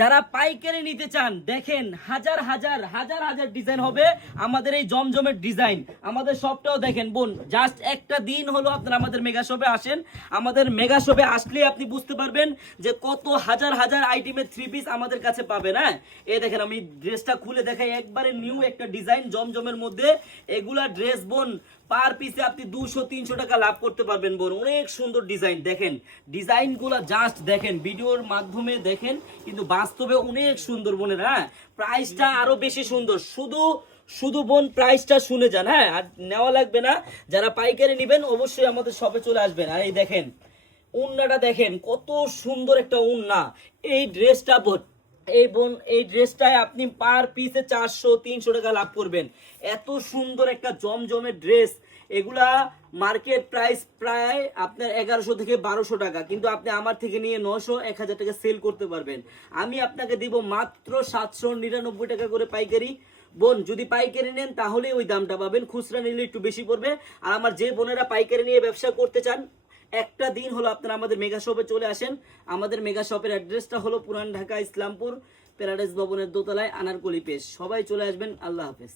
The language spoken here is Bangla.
যারা পাইকারি নিতে চান দেখেন হাজার হাজার হাজার হাজার ডিজাইন হবে আমাদের এই জমজমের ডিজাইন। আমাদের শপটাও দেখেন বোন, জাস্ট একটা দিন হলো আপনারা আমাদের মেগা শপে আসেন। আমাদের মেগা শপে আসলে আপনি বুঝতে পারবেন যে কত হাজার হাজার আইটেমের থ্রি পিস আমাদের কাছে পাবেন। হ্যাঁ, এই দেখেন আমি ড্রেসটা খুলে দেখাই, একবারে নিউ একটা ডিজাইন জমজমের মধ্যে। এগুলা ড্রেস বোন পার পিসে আপনি 200-300 টাকা লাভ করতে পারবেন বোন। অনেক সুন্দর ডিজাইন, দেখেন ডিজাইনগুলো জাস্ট দেখেন, ভিডিওর মাধ্যমে দেখেন কিন্তু বাস্তবে অনেক সুন্দর বোনের। হ্যাঁ, প্রাইসটা আরো বেশি সুন্দর। শুধু শুধু বোন প্রাইসটা শুনে যান, হ্যাঁ, আর নেওয়া লাগবে না। যারা পাইকারি নেবেন অবশ্যই আমাদের শপে চলে আসবেন। আর এই দেখেন উন্নাটা দেখেন কত সুন্দর একটা উন্না। এই ড্রেসটা বোন, এই বোন এই ড্রেসটায় আপনি পার পিসে 400-300 টাকা লাভ করবেন। এত সুন্দর একটা জমজমের ড্রেস। এগুলা মার্কেট প্রাইস প্রায় আপনার 1100 থেকে 1200 টাকা, কিন্তু আপনি আমার থেকে নিয়ে 900-1000 টাকা সেল করতে পারবেন। আমি আপনাকে দিব মাত্র 799 টাকা করে পাইকারি। বোন যদি পাইকারি নেন তাহলে ওই দামটা পাবেন, খুচরা নিলে একটু বেশি পড়বে। আর আমার যে বোনেরা পাইকারি নিয়ে ব্যবসা করতে চান, একটা দিন হলো আপনারা আমাদের মেগা শপে চলে আসেন। আমাদের মেগা শপের অ্যাড্রেসটা হলো পুরান ঢাকা ইসলামপুর প্যারাডাইস ভবনের দোতলায়, আনারকলি পেজ। সবাই চলে আসবেন। আল্লাহ হাফেজ।